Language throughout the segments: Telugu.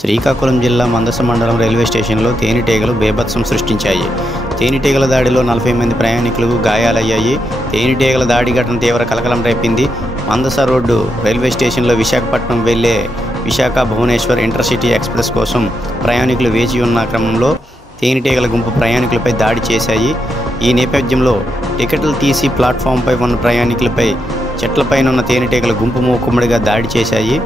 శ్రీకాకుళం జిల్లా మందస మండలం రైల్వే స్టేషన్లో తేనెటీగలు బీభత్సం సృష్టించాయి. తేనెటీగల దాడిలో 40 మంది ప్రయాణికులకు గాయాలయ్యాయి. తేనెటీగల దాడి ఘటన తీవ్ర కలకలం రేపింది. మందస రోడ్డు రైల్వే స్టేషన్లో విశాఖపట్నం వెళ్లే విశాఖ భువనేశ్వర్ ఇంటర్సిటీ ఎక్స్ప్రెస్ కోసం ప్రయాణికులు వేచి ఉన్న క్రమంలో తేనెటీగల గుంపు ప్రయాణికులపై దాడి చేశాయి. ఈ నేపథ్యంలో టికెట్లు తీసి ప్లాట్ఫామ్పై ఉన్న ప్రయాణికులపై చెట్లపైనున్న తేనెటీగల గుంపు మూకుమ్మడిగా దాడి చేశాయి.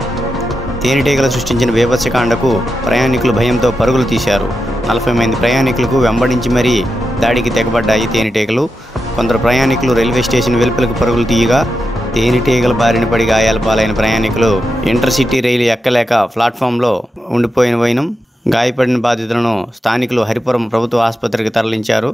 తేనెటీగలు సృష్టించిన బీభత్సకాండకు ప్రయాణికులు భయంతో పరుగులు తీశారు. 40 మంది ప్రయాణికులకు వెంబడించి మరీ దాడికి తెగబడ్డాయి తేనెటీగలు. కొందరు ప్రయాణికులు రైల్వే స్టేషన్ వెలుపలకు పరుగులు తీయగా తేనెటీగల బారిన పడి గాయాల పాలైన ప్రయాణికులు ఇంటర్సిటీ రైలు ఎక్కలేక ప్లాట్ఫామ్లో ఉండిపోయిన వైనం. గాయపడిన బాధితులను స్థానికులు హరిపురం ప్రభుత్వ ఆసుపత్రికి తరలించారు.